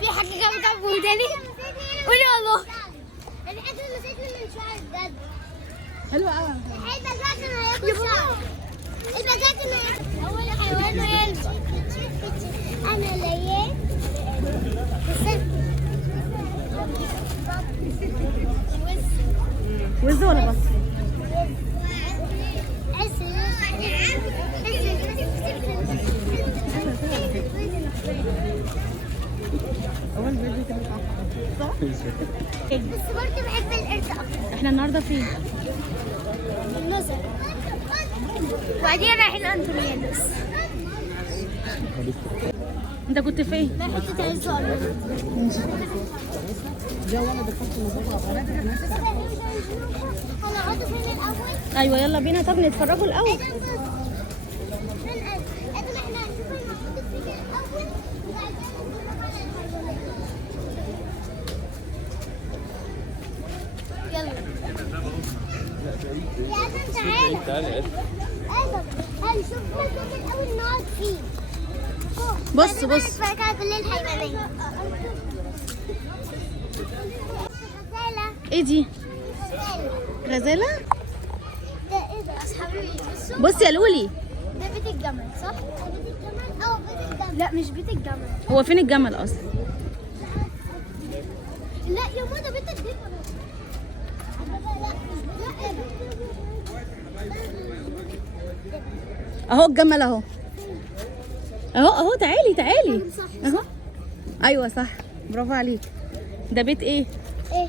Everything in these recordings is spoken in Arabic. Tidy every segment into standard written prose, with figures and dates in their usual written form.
في حاجة كمان تعرفوا تاني؟ قولي والله. الحاجة اللي نسيت من شعر بجد. حلوة قوي. البجاج اللي هياكل شعر. البجاج اللي هياكل. أول حيوان هيمشي. أنا ليال. وز ولا بط؟ اول فيديو كده صح؟ بس برضه بحب القرد اكتر. احنا النهارده فين؟ النظر. وبعدين رايحين انطونيادس. انت كنت فين؟ رايحين تاني سؤال. هنقعدوا فين الاول؟ ايوه يلا بينا. طب نتفرجوا الاول. يا ادم تعالى. ادم هنشوف مكان الاول نقعد فيه. بص بص. نتفرج على كل الحيوانات. غزالة. ايه دي؟ غزالة؟ ده ايه ده اصحابي؟ بص يا لولي. ده بيت الجمل صح؟ بيت الجمل؟ بيت الجمل. لا مش بيت الجمل. هو فين الجمل اصلا؟ لا يا ماما بيت الجمل. اهو الجمل اهو. اهو تعالي تعالي. اهو. ايوه صح برافو عليك. ده بيت ايه؟ ايه؟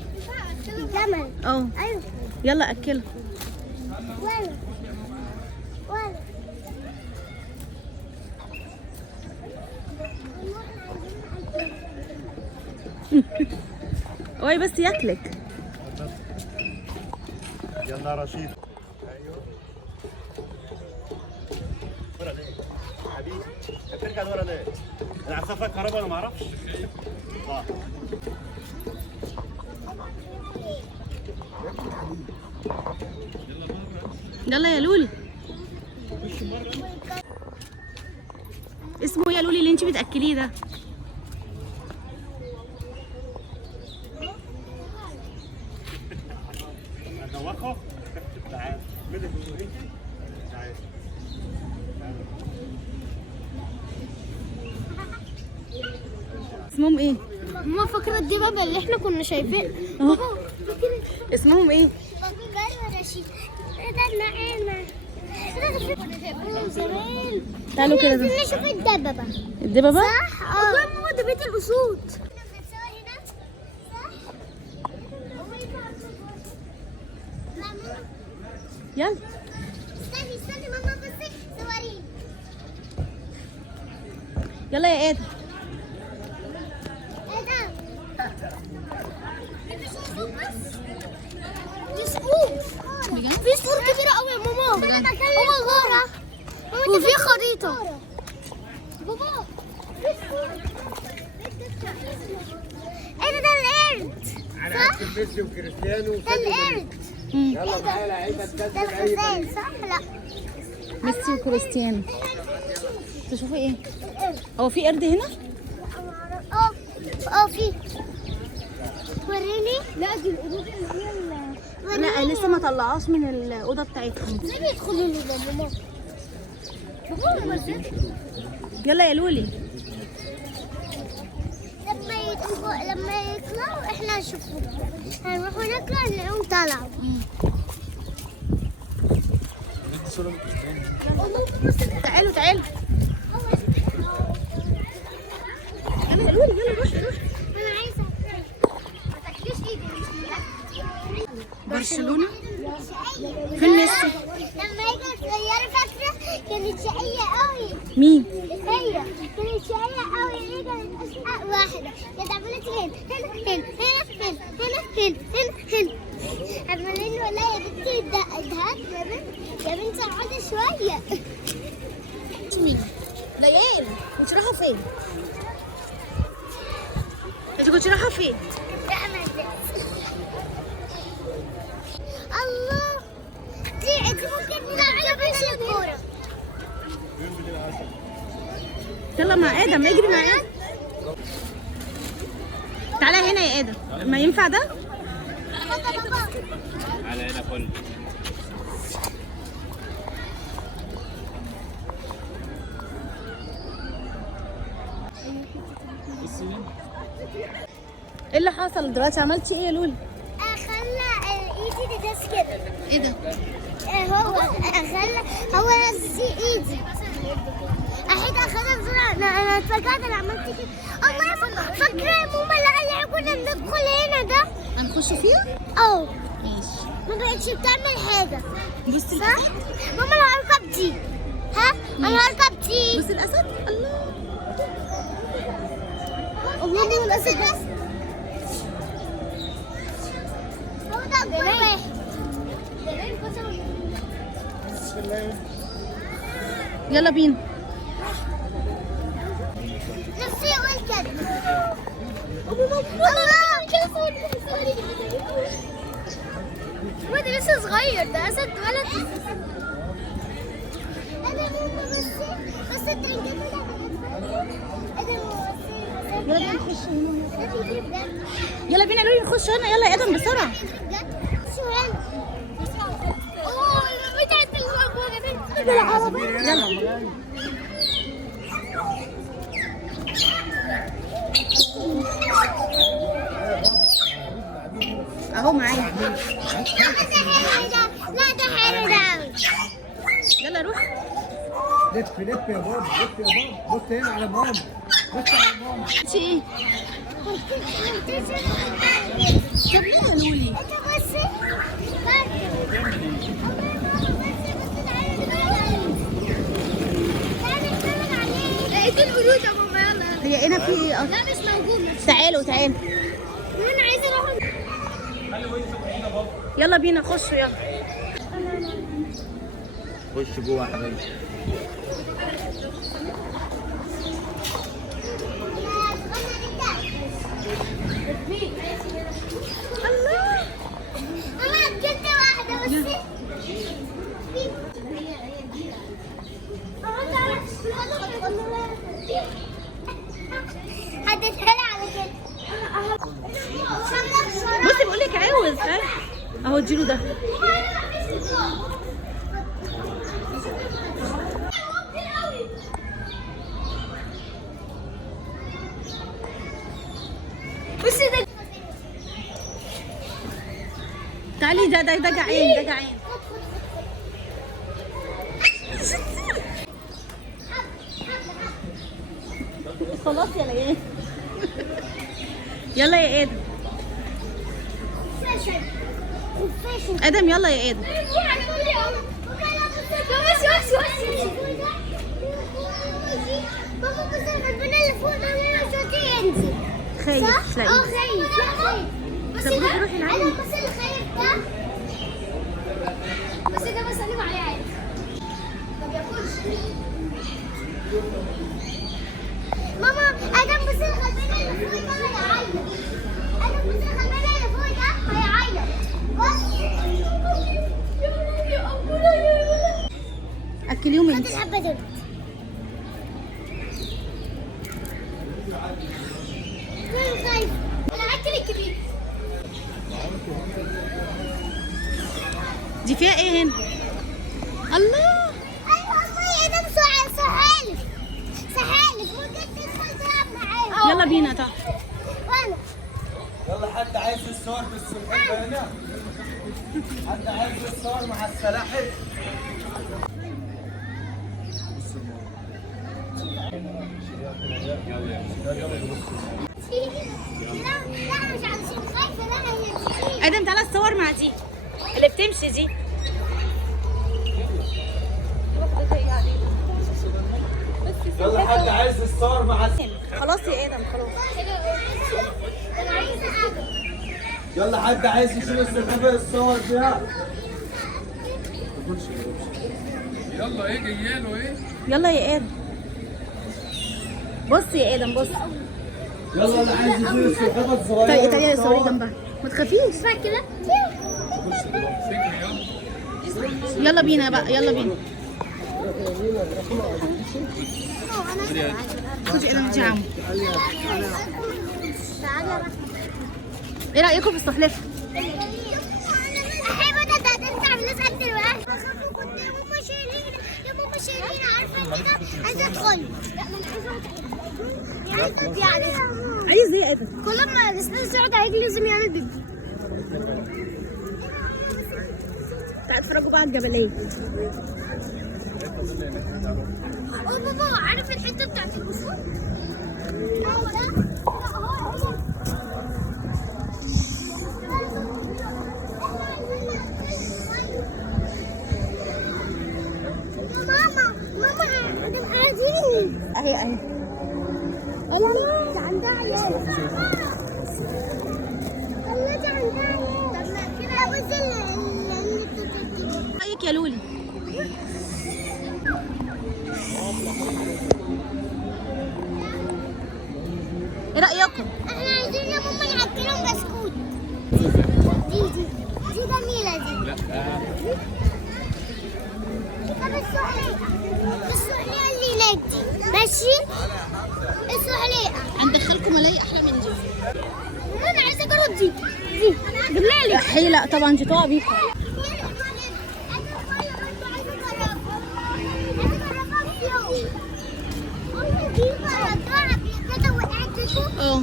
الجمل. ايوه. يلا اكله. ولا اوعي بس ياكلك. يلا رشيد. ايوه ورا ليه حبيبي بترجع لورا ليه؟ العصا فيها كهرباء انا ما اعرفش. يلا يا لولي. اسمه يا لولي اللي انت بتاكليه ده؟ ادوخه. تعال بدك تقولي تعال. اسمهم ايه؟ ماما فاكرة الدبابة اللي احنا كنا شايفين؟ اسمهم ايه؟ بابا رشيد. ده معانا. زمان. تعالوا كده. عايزين نشوف الدببة. الدببة؟ صح؟ والله يا ماما ده بيت الأسود. يلا. استني ماما بصي صوريني. يلا يا ادم. في صور كتيرة قوي يا ماما. ماما وفي خريطة. بابا في صور. ايه ده القرد. انا عارف ميسي وكريستيانو. ده القرد. يلا معايا لعيبه تكسب ده الغزال صح؟ لا ميسي وكريستيانو. تشوفي ايه؟ هو في قرد هنا؟ في. وريني. لا دي القرود اللي هي لا لسه ما طلعوش من الاوضه بتاعتهم. ازاي بيدخلوا لي ده ماما؟ بابا يلا يا لولي. لما يطلعوا احنا نشوفهم. هنروحوا نطلع نلاقيهم طلعوا. تعالوا تعالوا. يلا يا لولي يلا روح. انا عايزه ما تاكليش ايدي. برشلونه. فين ميسي؟ لما هي كانت صغيره فاكره كانت شقيه قوي. مين؟ هي كانت شقيه قوي. هي كانت اشقى واحده. كانت عماله هنا. عمالين ولا يا بنتي ادهات يا بنتي اقعدي شويه. مين؟ ليال. كنت رايحه فين؟ انت كنت رايحه فين؟ الله دي ممكن نلعب الكوره. يلا مع ادم اجري مع ادم. تعالى هنا يا ادم، ما ينفع ده؟ على هنا فل. ايه اللي حصل دلوقتي؟ عملتي ايه يا لولي؟ خلى ايدي تدس كده. ايه ده؟ هو نزل ايدي. احيد اخدها بسرعه. انا اتفاجئت انا عملت كده. الله فاكره يا ماما اللي كنا بندخل هنا ده؟ هنخش فيها؟ ماشي. ما بقتش بتعمل حاجه. بصي صح؟ ماما انا هركب دي. ها؟ انا هركب دي. بصي الاسد. الله الله الاسد بس. هو ده اكبر واحد. يلا بينا. نفسي يقول كده. الله هو ده لسه صغير، ده اسد ولد. انا بس الترنجات يلا بينا لولي نخش هنا. يلا يا ادم بسرعه. يلا اهو معايا. لا ده حلو ده. يلا روح. لف لف يا بابا، لف يا بابا، بص هنا على ماما، بص على ماما. انت ايه؟ طب ليه يا لولي؟ لقيت القرود يا ماما. يلا هي هنا في ايه؟ لا مش موجود. تعالوا تعالوا. انا عايزه اروح. يلا بينا خشوا يلا. خش جوه يا حبيبي. الله انا اكلت واحده بس. هديتها لي على كده. بصي بقول لك عاوز اهو اديله ده. بصي ده تعالي ده جعان، ده جعان. خلاص يا ليان. يلا يا ادم. ادم يلا يا ادم. خايف تلاقيه. خايف. بس طب روحي روحي انا العين. بس اللي خايف ده. بس ده بسلم عليه عادي. ما بياكلش. ماما ادم بس الغلبانه اللي فوق ده هيعيط. ادم بس الغلبانه اللي فوق ده هيعيط. بس اكليهم خد انت. الحبه دي. خايف. انا هاكل الكبير. دي فيها ايه هنا؟ الله. ايوه اخويا ادم سحالف. ممكن تدخل تلعب معاه. يلا بينا طب. وانا يلا حد عايز الصور بالسلحفاة هنا؟ حد عايز الصور مع السلاحف؟ لا مش عشان خايفه. لا هي ادم تعالى اتصور مع دي اللي بتمشي دي. يلا حد عايز الصور مع خلاص يا ادم خلاص. انا عايزه ادم. يلا حد عايز يشيل السلحفاة الصور فيها؟ يلا ايه جاياله ايه؟ يلا يا ادم. بص يا ادم بص. يلا اللي عايز يشيل السلحفاة الصغيرة. طيب تعالي صوري جنبها ما تخافيش. كده. يلا بينا بقى يلا بينا. خدي ادم دي عمو. تعالي ايه رايكم في السلحفاه؟ احب ده تنفع فلوس قد الواحد. كنت يا ماما شيرين، يا ماما شيرين عارفه كده عايزه ادخل. لا انا عايزه ادخل يعني. عايز ايه يا ادم؟ كل ما الاستاذ سعد هيجي لازم يعمل بيبي. تعالوا اتفرجوا بقى على الجبليه. بابا عارف الحته بتاعت البوصول؟ هو ده. ماما ده قاعدين. اهي لا دي عندها عيال. الله دي عندها عيال. طب ما كده بص رايك يا لولي؟ ايه رايكم؟ احنا عايزين يا ماما ناكلهم بسكوت. دي جميله دي. لا طب السحليقه اللي هناك دي ماشي. السحليقه هندخلكم ملاهي احلى من دي. انا عايزه اجرب دي جبناها لي. حي لا طبعا دي تقع بيكم. اه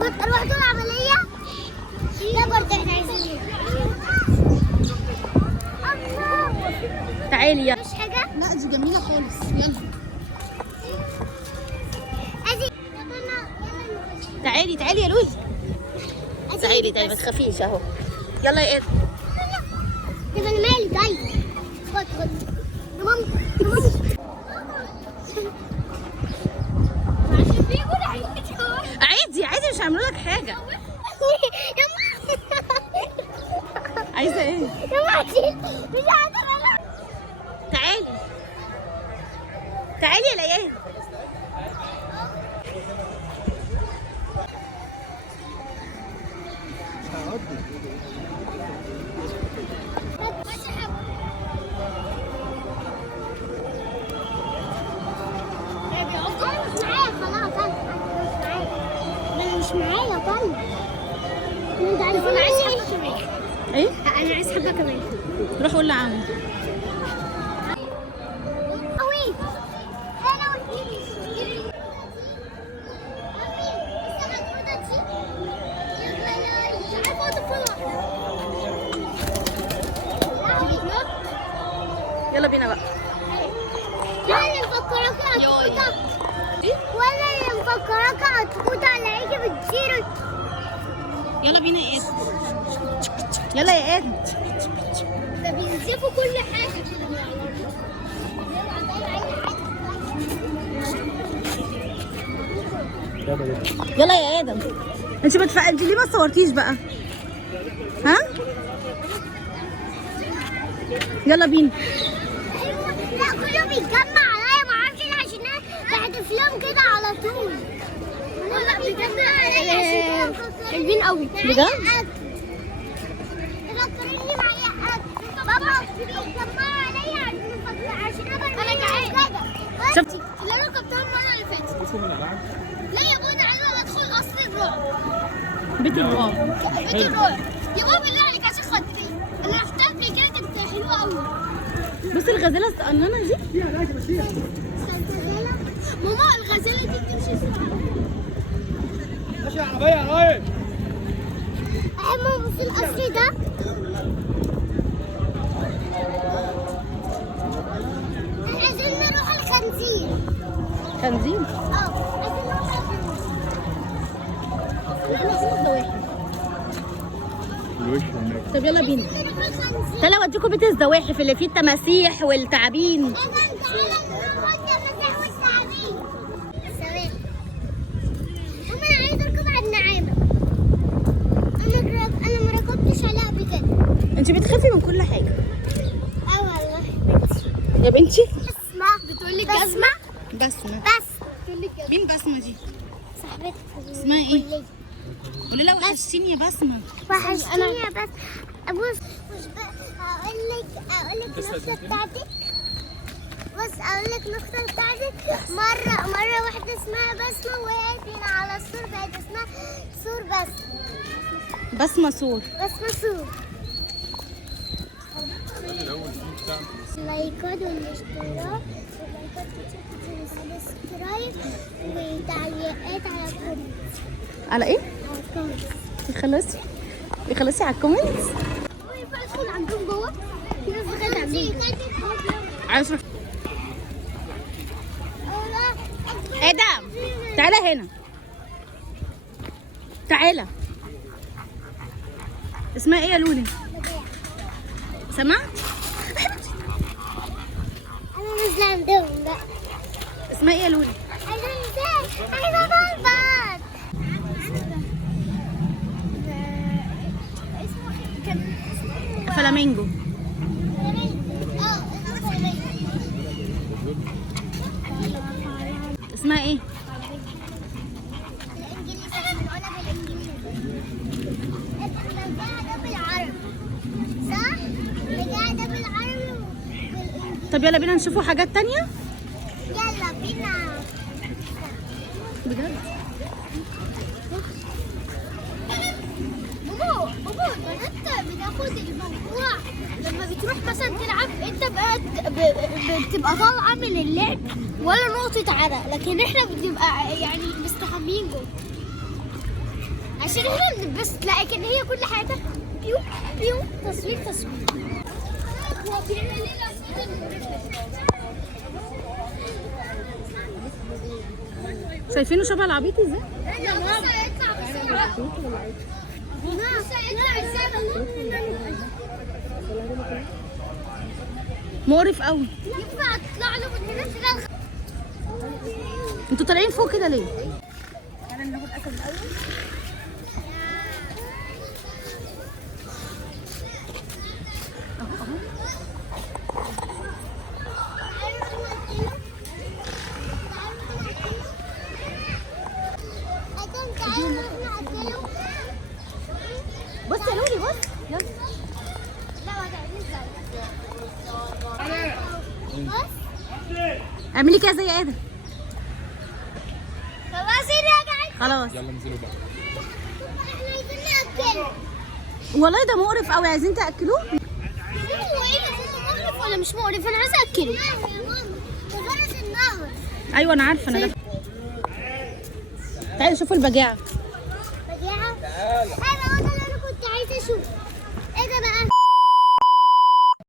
كنت رحت العملية. لا برضه احنا عايزين. الله. تعالي يلا. مش حاجة؟ لا دي جميله خالص. يلا أدي. تعالي يا لولي. تعالي ما تخافيش اهو. يلا يا ادم. طب انا مالي جاي. خد يا ماما عشان بيقول عادي مش هيعملوا لك حاجه. يا ماما عايزه ايه؟ يا ماما مش عارفة. تعالي يا ليان. مش معايا طيب. انا عايز حبه كمان. ايه؟ انا عايز حبه كمان. روح قول لعمي. قوي. يلا بينا بقى. ولا اللي مفكراك هتفوت. ولا اللي مفكراك هتفوت على عيني بتطير. يلا بينا يا ادم. يلا يا ادم. ده بينزفوا كل حاجه. يلا يا ادم. انت انت ليه ما صورتيش بقى؟ ها؟ يلا بينا. لا كله بيتجمع عليا ما اعرفش ليه عشان انا بحدف لهم كده على طول. لا بيتجمع عليا عشان كده حلوين قوي. بجد؟ فكرني معايا اكل. بابا بيتجمعوا عليا عشان انا جعان. شفتي؟ اللي انا ركبتها المره اللي فاتت. لا يا بابا انا عايزه ادخل قصر الرعب. بيت الرعب. بيت الرعب. يا بابا بالله عليك عشان خاطري. انا رحتها قبل كده كانت حلوه قوي. بصي الغزاله الصغننه دي. ماما الغزاله دي بتمشي بسرعه. ماشي عربيه يا ريس. ماما بصي القصر ده. عايزين نروح الخنزير. خنزير؟ عايزين نروح طب يلا بينا. نروح الخنزير. تعالى اوديكم بيت الزواحف اللي فيه التماسيح والتعابين. انا عايزه اركب على النعامه. انا ما ركبتش عليها قبل كده. انت بتخافي من كل حاجه. والله يا بنتي. بسمة. بتقول لك جزمه. بسمه. بتقول لك مين بسمه دي؟ صاحبتي. اسمها ايه؟ قولي لها وحشتيني يا بسمه. وحشتيني يا بس. بص هقول لك النكته بتاعتك. بص اقول لك النقطه بتاعتي. مره واحده اسمها بسمه وقعت هنا على السور، بقت اسمها سور بسمة سور. بسمه سور. لايكات والاشتراك والسبسكرايب وتعليقات على الكومنت. على ايه؟ على الكومنت. يخلصي على الكومنتس. ينفع ادخل عندهم جوه؟ في ناس دخلت عندهم. عايز اروح. ادم تعالى هنا، تعالى. اسمها ايه يا لولي؟ سمعت؟ انا نازله عندهم بقى. اسمها ايه يا لولي؟ عايزه بلبط. فلامينجو. اسمها ايه؟ طب يلا بينا نشوفوا حاجات تانية. يلا بينا. بجد؟ بابا البنات بتاخد الموضوع لما بتروح مثلا تلعب، انت بقى بتبقى طالعه من اللعب ولا نقطه عرق، لكن احنا بنبقى يعني مستحمين جوه عشان احنا بنتبسط. لكن هي كل حاجه بيو بيو تصوير. شايفينه شبه العبيط ازاي؟ مقرف قوي. ينفع تطلع له من هنا؟ انتوا طالعين فوق كده ليه؟ بص يا لولي بص. يلا اعملي كده زي ادم. خلاص يلا انزلوا بقى. احنا عايزين ناكله. والله ده مقرف قوي. عايزين تاكلوه؟ هو ايه ده؟ مقرف ولا مش مقرف؟ انا عايزه اكله. ده فرس النهر. ايوه انا عارفه. انا ده. تعالوا شوفوا البجاعه. بجاعه؟ ايوه هو ده اللي انا كنت عايزه اشوفه.